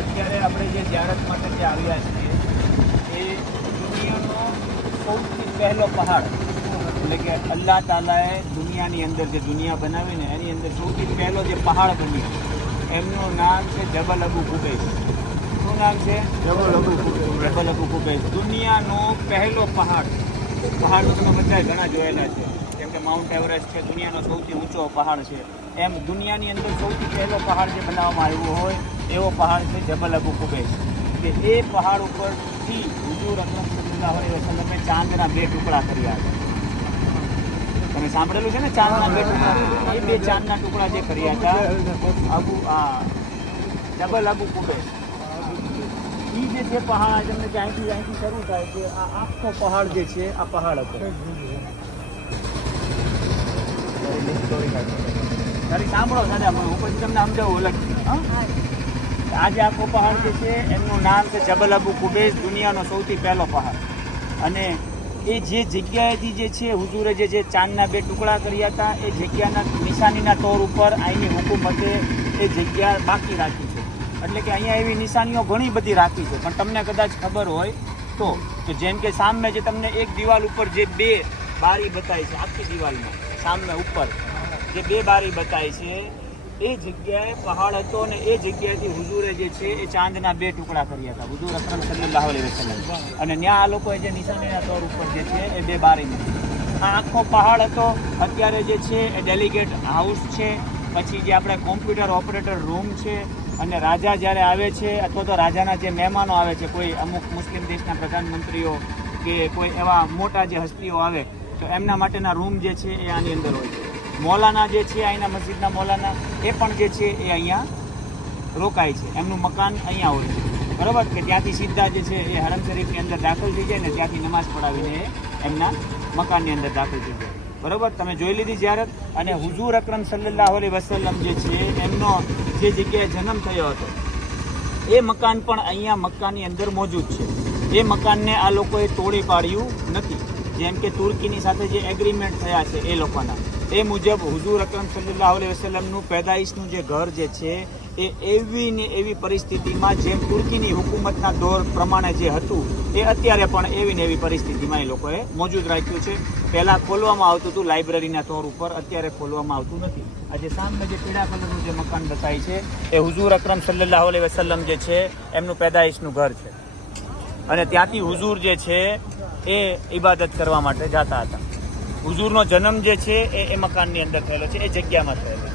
અત્યારે આપણે જે ઝિયારત માટે જે આવ્યા છીએ એ દુનિયાનો સૌથી પહેલો પહાડ, એટલે કે અલ્લાહ તાલાએ દુનિયાની અંદર જે દુનિયા બનાવીને એની અંદર સૌથી પહેલો જે પહાડ બન્યો એમનું નામ છે જબલ અબુ કુબૈસ. શું નામ છે? જબલ અબુ કુબૈસ. દુનિયાનો પહેલો પહાડ. પહાડો તમે બધા ઘણા જોયેલા છે, જેમ કે માઉન્ટ એવરેસ્ટ છે, દુનિયાનો સૌથી ઊંચો પહાડ છે. એમ દુનિયાની અંદર સૌથી પહેલો પહાડ જે બનાવવામાં આવ્યો હોય એવો પહાડ છે જબલ અબુ કુબૈસ. કે એ પહાડ ઉપરથી હુજૂર અકરમ સલ્લલ્લાહુ અલૈહિ વસલ્લમે ચાંદના 2 ટુકડા કર્યા હતા. તમે સાંભળેલું છે ને, ચાંદના 2 ટુકડા? એ 2 ચાંદના ટુકડા જે કર્યા હતા જબલ અબુ કુબૈસ. એ જે છે પહાડ તમને કે અહીંથી શરૂ થાય કે આ આખો પહાડ જે છે આ પહાડ હતો. સાંભળો દાદા, હું પછી તમને સમજાવું અલગ. આજે આખો પહાડ જે છે એમનું નામ છે જબલ અબુ કુબૈસ, દુનિયાનો સૌથી પહેલો પહાડ. અને એ જે જગ્યાએથી જે છે હુજૂરે જે ચાંદના 2 ટુકડા કર્યા હતા એ જગ્યાના નિશાનીના તौर ઉપર અહીંની હુકુમતે એ જગ્યા બાકી રાખી છે. એટલે કે અહીંયા એવી નિશાનીઓ ઘણી બધી રાખી છે. પણ તમને કદાચ ખબર હોય તો જેમ કે સામે જે તમને એક દિવાલ ઉપર જે 2 બારી બતાવી છે, આખી દિવાલમાં સામે ઉપર જે 2 બારી બતાવી છે એ જગ્યાએ પહાડ હતો અને એ જગ્યાએથી હુજૂરે જે છે એ ચાંદના 2 ટુકડા કર્યા હતા, હુજૂર અકરમ સલ્લલ્લાહુ અલૈહિ વસલ્લમ. અને ત્યાં આ લોકોએ જે નિશાનીના તौर ઉપર જે છે એ 2 બારી મૂકી. આ આખો પહાડ હતો. અત્યારે જે છે એ ડેલિગેટ હાઉસ છે, પછી જે આપણે કોમ્પ્યુટર ઓપરેટર રૂમ છે. અને રાજા જ્યારે આવે છે અથવા તો રાજાના જે મહેમાનો આવે છે, કોઈ અમુક મુસ્લિમ દેશના પ્રધાનમંત્રીઓ કે કોઈ એવા મોટા જે હસ્તીઓ આવે તો એમના માટેના રૂમ જે છે એ આની અંદર હોય છે. મૌલાના જે છે અહીંના મસ્જિદના મૌલાના એ પણ જે છે એ અહીંયા રોકાય છે. એમનું મકાન અહીંયા હોય છે, બરાબર? કે ત્યાંથી સીધા જે છે એ હરમ શરીફની અંદર દાખલ થઈ જાય ને ત્યાંથી નમાઝ પઢાવીને એમના મકાનની અંદર દાખલ થઈ જાય, બરાબર? તમે જોઈ લીધી ઝિયારત. અને હુજૂર અકરમ સલ્લલ્લાહુ અલૈહિ વસલ્લમ જે છે એમનો જે જગ્યાએ જન્મ થયો હતો એ મકાન પણ અહીંયા મક્કાની અંદર મોજૂદ છે. એ મકાનને આ લોકોએ તોડી પાડ્યું નથી. જેમ કે તુર્કીની સાથે જે એગ્રીમેન્ટ થયા છે એ લોકોના, એ મુજબ હુજૂર અકરમ સલ્લલ્લાહુ અલૈહિ વસલ્લમનું પેદાઈશનું જે ઘર જે છે એ એવી ને એવી પરિસ્થિતિમાં જેમ તુર્કીની હુકુમતના દોર પ્રમાણે જે હતું એ અત્યારે પણ એવી ને એવી પરિસ્થિતિમાં એ લોકોએ મોજૂદ રાખ્યું છે. પહેલાં ખોલવામાં આવતું હતું લાઇબ્રેરીના તौर ઉપર, અત્યારે ખોલવામાં આવતું નથી. આજે સામે જે પીળા કલરનું જે મકાન બતાય છે એ હુજૂર અકરમ સલ્લલ્લાહુ અલૈહિ વસલ્લમ જે છે એમનું પેદાઈશનું ઘર છે. અને ત્યાંથી હુજૂર જે છે એ ઇબાદત કરવા માટે જતા હતા. હુજૂરનો જન્મ જે છે એ મકાનની અંદર થયેલો છે, એ જગ્યામાં થયેલો છે.